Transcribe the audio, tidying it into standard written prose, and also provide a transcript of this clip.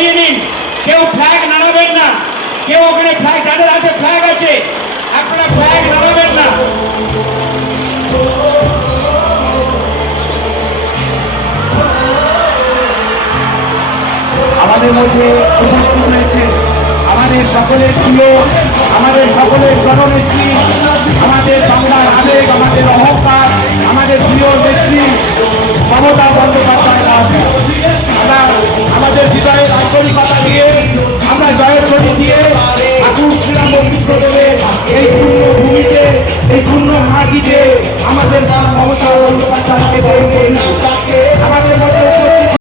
সরিয়ে নিন। কেউ ফ্ল্যাগ নাড়াবেন না, কেউ ওখানে ফ্ল্যাগ, যাদের হাতে ফ্ল্যাগ আছে আপনারা ফ্ল্যাগ নাড়াবেন না। আমাদের মধ্যে উপস্থিত হয়েছে আমাদের সকলের প্রিয়, আমাদের সকলের জননেত্রী, আমাদের বাংলার আবেগ, আমাদের অহংকার, আমাদের প্রিয় নেত্রী মমতা বন্দ্যোপাধ্যায়